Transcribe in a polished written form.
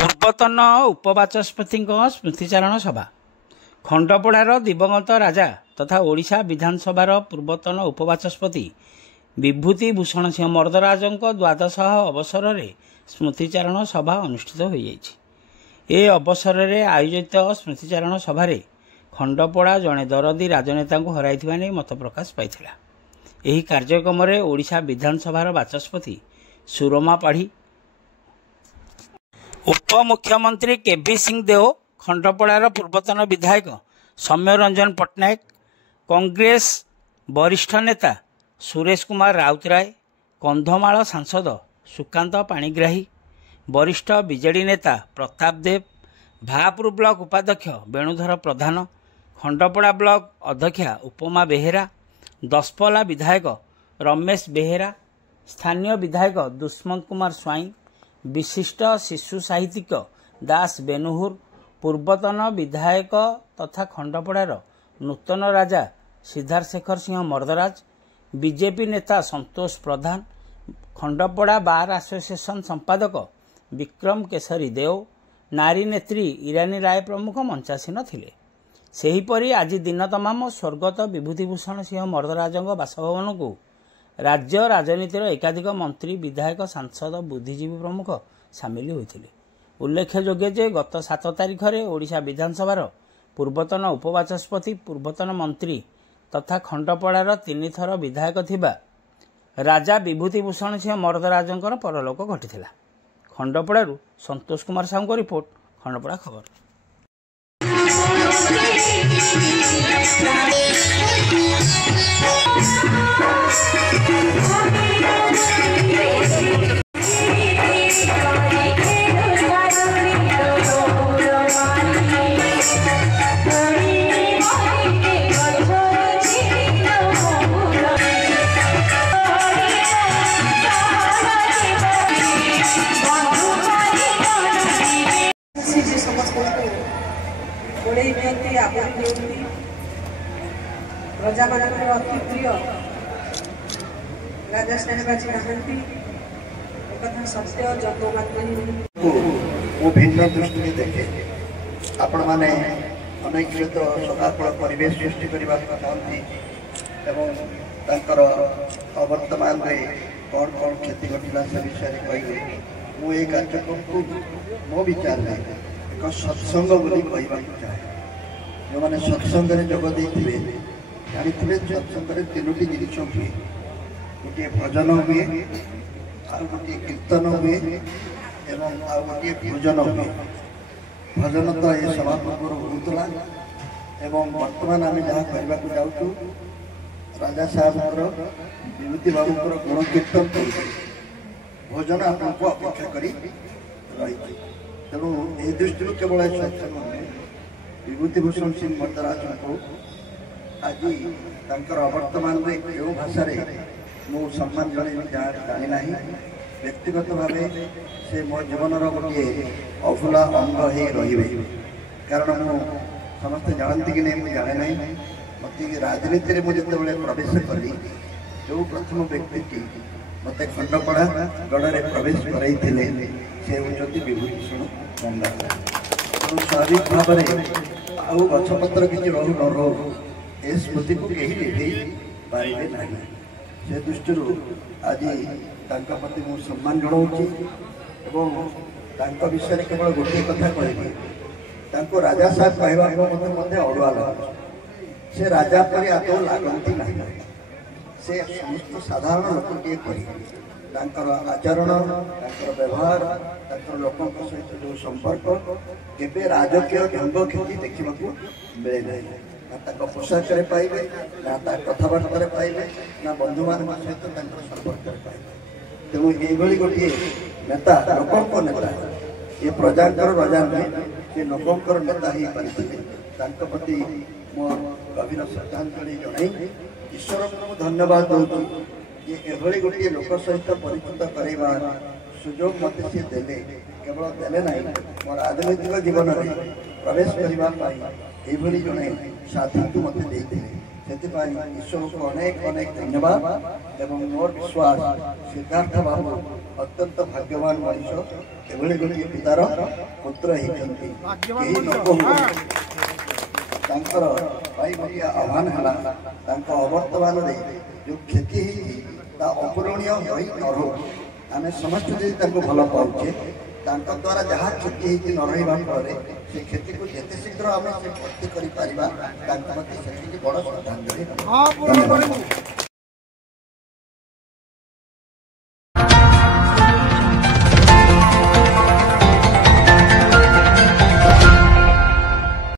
ପୂର୍ବତନ ଉପବାଚସ୍ପତିଙ୍କ ସ୍ମୃତିଚାରଣ ସଭା। ଖଣ୍ଡପଡ଼ାର ଦିବଂଗତ ରାଜା ତଥା ଓଡ଼ିଶା ବିଧାନସଭାର ପୂର୍ବତନ ଉପବାଚସ୍ପତି ବିଭୂତି ଭୂଷଣ ସିଂହ ମର୍ଦ୍ଦରାଜଙ୍କ ଦ୍ୱାଦଶ ଅବସରରେ ସ୍ମୃତିଚାରଣ ସଭା ଅନୁଷ୍ଠିତ ହୋଇଯାଇଛି। ଏ ଅବସରରେ ଆୟୋଜିତ ସ୍ମୃତିଚାରଣ ସଭାରେ ଖଣ୍ଡପଡ଼ା ଜଣେ ଦରଦୀ ରାଜନେତାଙ୍କୁ ହରାଇଥିବା ନେଇ ମତ ପ୍ରକାଶ ପାଇଥିଲା। ଏହି କାର୍ଯ୍ୟକ୍ରମରେ ଓଡ଼ିଶା ବିଧାନସଭାର ବାଚସ୍ପତି ସୁରମା ପାଢ଼ୀ, ଉପମୁଖ୍ୟମନ୍ତ୍ରୀ କେଭି ସିଂ ଦେଓ, ଖଣ୍ଡପଡ଼ାର ପୂର୍ବତନ ବିଧାୟକ ସୌମ୍ୟ ରଞ୍ଜନ ପଟ୍ଟନାୟକ, କଂଗ୍ରେସ ବରିଷ୍ଠ ନେତା ସୁରେଶ କୁମାର ରାଉତରାୟ, କନ୍ଧମାଳ ସାଂସଦ ସୁକାନ୍ତ ପାଣିଗ୍ରାହୀ, ବରିଷ୍ଠ ବିଜେଡି ନେତା ପ୍ରତାପ ଦେବ, ଭାପୁର ବ୍ଲକ ଉପାଧ୍ୟକ୍ଷ ବେଣୁଧର ପ୍ରଧାନ, ଖଣ୍ଡପଡ଼ା ବ୍ଲକ ଅଧ୍ୟକ୍ଷା ଉପମା ବେହେରା, ଦଶପଲ୍ଲା ବିଧାୟକ ରମେଶ ବେହେରା, ସ୍ଥାନୀୟ ବିଧାୟକ ଦୁଷ୍ମନ୍ତ କୁମାର ସ୍ୱାଇଁ, ବିଶିଷ୍ଟ ଶିଶୁ ସାହିତ୍ୟିକ ଦାସ ବେନୁହୁର, ପୂର୍ବତନ ବିଧାୟକ ତଥା ଖଣ୍ଡପଡ଼ାର ନୂତନ ରାଜା ସିଦ୍ଧାର୍ଥଶେଖର ସିଂହ ମର୍ଦ୍ଦରାଜ, ବିଜେପି ନେତା ସନ୍ତୋଷ ପ୍ରଧାନ, ଖଣ୍ଡପଡ଼ା ବାର୍ ଆସୋସିଏସନ ସମ୍ପାଦକ ବିକ୍ରମ କେଶରୀ ଦେଓ, ନାରୀ ନେତ୍ରୀ ଇରାନୀ ରାୟ ପ୍ରମୁଖ ମଞ୍ଚାସୀନ ଥିଲେ। ସେହିପରି ଆଜି ଦିନ ତମାମ ସ୍ୱର୍ଗତ ବିଭୂତିଭୂଷଣ ସିଂହ ମର୍ଦ୍ଦରାଜଙ୍କ ବାସଭବନକୁ ରାଜ୍ୟ ରାଜନୀତିର ଏକାଧିକ ମନ୍ତ୍ରୀ, ବିଧାୟକ, ସାଂସଦ, ବୁଦ୍ଧିଜୀବୀ ପ୍ରମୁଖ ସାମିଲ ହୋଇଥିଲେ। ଉଲ୍ଲେଖଯୋଗ୍ୟ ଯେ ଗତ 7 ତାରିଖରେ ଓଡ଼ିଶା ବିଧାନସଭାର ପୂର୍ବତନ ଉପବାଚସ୍ପତି, ପୂର୍ବତନ ମନ୍ତ୍ରୀ ତଥା ଖଣ୍ଡପଡ଼ାର 3 ଥର ବିଧାୟକ ଥିବା ରାଜା ବିଭୂତିଭୂଷଣ ସିଂହ ମର୍ଦ୍ଦରାଜଙ୍କର ପରଲୋକ ଘଟିଥିଲା। ଖଣ୍ଡପଡ଼ାରୁ ସନ୍ତୋଷ କୁମାର ସାହୁଙ୍କ ରିପୋର୍ଟ, ଖଣ୍ଡପଡ଼ା ଖବର। प्रजा मान अति प्रिय राजा साहेब आज नहांती एकथा सत्य जगमात्मा वो भिन्न दृष्टि देखे आपण माने अनेक तो सदाफल परिवेश सृष्टि करने चाहती एवं अवर्तमान में कौन कौन क्षति घटना से विषय कहे मुझे कार्यक्रम को मो विचार में एक सत्संग कहवाक चाहे। जो मैंने सत्संग जोगदे जानी सत्संग 3टी जिनिस हुए, गोटे भजन हुए, आउ गोटे कीर्तन हुए एवं आउ गोटे भोजन हुए। भजन तो ये सभा पूर्व होता एवं वर्तमान आम जहाँ करने को जाऊँ राजा साहब विभूति बाबू गुण कीर्तन कर भोजन आपको अपेक्षा कर रही। तेणु ये दृष्टि केवल सत्संग विभूतिभूषण सिंह मर्द्दराज को आज अवर्तमान में जो भाषा मु सम्मान जानी ना व्यक्तिगत भाव से मो जीवन गोटे अभूला अंग हो रे। कारण मु समस्ते जानती कि नहीं मुझे जाने ना मत राजनीति में मुझे प्रवेश कली जो प्रथम व्यक्ति मत खंडपड़ा गढ़ में प्रवेश कराई से होती विभूतिभूषण मर्द्दराज। स्वाभाविक भाव आउ गछपत्र किसी रू न रो ए स्मृति को कहीं लिभे पारे ना। से दृष्टि आज प्रति मु सम्मान जनाऊँगी विषय केवल गोटे कथा कहबी राजा साहब कहवा मत अड़ुआ लगे। से राजा पर आदौ लगती ना, से समस्त साधारण लोकटे आचरण व्यवहार लोक सहित जो संपर्क केवे राजकीय ढंग क्षति देखा मिले ना। पोशाक पाइबे ना कथबार्ता पाइबे ना बंधु मान सहित संपर्क पाइबे। तेणु ये गोटे नेता लोक नेता ये प्रजाकर राजा नुहे से लोकंर नेता ही पारे प्रति मो गभीर श्रद्धांजलि जन ईश्वर को धन्यवाद दूँ ये एभली गोटे लोक सहित परिचित करार सुजोग मत सी देले केवल देले ना मो राजनैतिक जीवन में प्रवेश करने जड़े साथी को मत ସେଥିପାଇଁ ଈଶ୍ୱରକୁ ଅନେକ ଅନେକ ଧନ୍ୟବାଦ ଏବଂ ମୋର ବିଶ୍ୱାସ ସିଦ୍ଧାର୍ଥ ବାବୁ ଅତ୍ୟନ୍ତ ଭାଗ୍ୟବାନ ମଣିଷ ଏଭଳି ଗୋଟିଏ ପିତାର ପୁତ୍ର ହେଇଛନ୍ତି। କେହି ନ କହୁ ତାଙ୍କର ପାଇଁ ଗୋଟିଏ ଆହ୍ୱାନ ହେଲା ତାଙ୍କ ଅବର୍ତ୍ତମାନରେ ଯେଉଁ କ୍ଷତି ହେଇଛି ତା ଅପୂରଣୀୟ ହୋଇ ନ ରହୁ। ଆମେ ସମସ୍ତେ ଯଦି ତାଙ୍କୁ ଭଲ ପାଉଛେ ତାଙ୍କ ଦ୍ୱାରା ଯାହା କ୍ଷତି ହେଇକି ନ ରହିବା ଫଳରେ ସେ କ୍ଷତିକୁ ଯେତେ ଶୀଘ୍ର ଆମେ ସେ ଭର୍ତ୍ତି କରିପାରିବା ତାଙ୍କ ପ୍ରତି ସେତିକି ବଡ଼ ଶ୍ରଦ୍ଧାଞ୍ଜଳି।